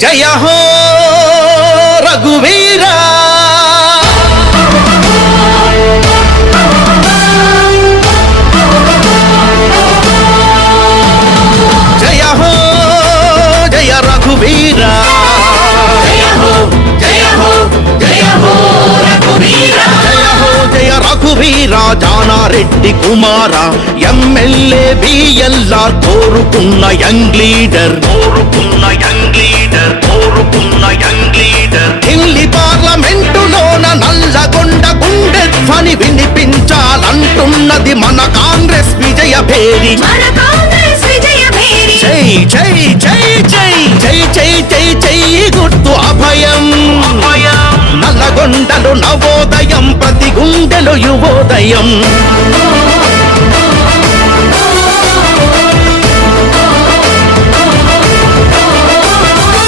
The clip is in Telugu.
జయ హో రఘువీరా జయ హో జయ రఘువీరా జయ హో జయ హో జయ హో రఘువీరా జయ హో జయ రఘువీరా జానారెడ్డి కుమార ఎమ్మెల్యే బిఎల్ఆర్ కోరుకున్న యంగ్ లీడర్ ఢిల్లీ పార్లమెంటులోన నల్లగొండ గుండె ధ్వని వినిపించాలంటున్నది మన కాంగ్రెస్ విజయ భేరి జై జై జై జై జై జై జై జై గుర్తు అభయం నల్లగొండలు నవోదయం ప్రతి గుండెలు యువోదయం